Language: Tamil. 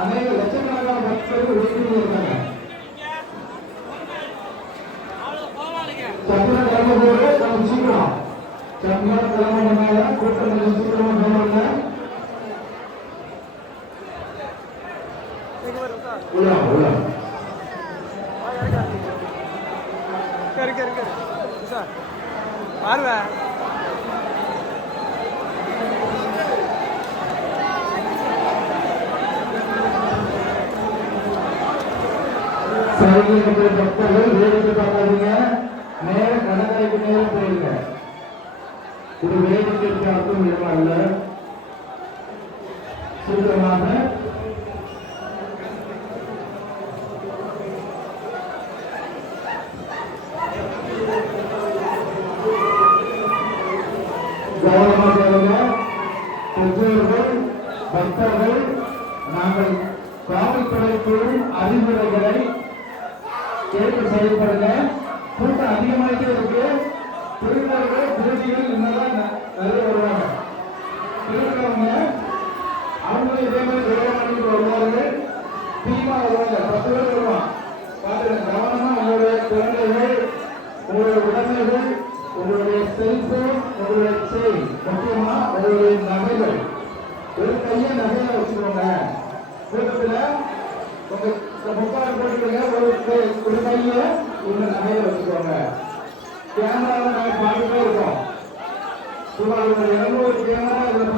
அநேக லட்சக்கணக்கான பக்தர்கள் வெயிட்டிங் இருக்காங்க. சத்திர கிளம்பும்போது நம்ம சீக்கிரம் சத்திர கிளம்புனால கூட்டம் சீக்கிரமா கிளம்புங்க. பக்தர்கள் வேடிக்கை பார்க்காதீங்க. நேர கடற்கரைக்கு நேரம் போயிருங்க. இது வேடிக்கைக்கு அர்த்தம் இடமா இல்ல. சுத்தமாக கவனமாக கேளுங்க. பெற்றோர்கள் பக்தர்கள் நாங்கள் காவல்துறைக்கு அறிவுரைகளை கேட்டு செயல்படுங்க. கூட்டம் அதிகமாகிட்டே இருக்கு. திருநர்கள் திருச்சிகள் இன்னதான் நிறைய வருவாங்க. திருக்கிறவங்க அவங்களும் இதே மாதிரி வேலைக்கு வருவார்கள். தீமா வருவாங்க. 10 பேர் வருவான். பாத்துங்க கவனமா உங்களுடைய குழந்தைகள், உங்களுடைய உடைமைகள், உங்களுடைய செல்போன், உங்களுடைய செயின், முக்கியமா உங்களுடைய நகைகள் ஒரு கைய நகையில வச்சுக்கோங்க. கூட்டத்துல உங்க முக்காடு போட்டுக்கோங்க. ஒரு கையில உங்க நகையில வச்சுக்கோங்க. கேமராவை நாங்கள் பார்த்துட்டே இருக்கோம். சுமார் 200 கேமரா இதுல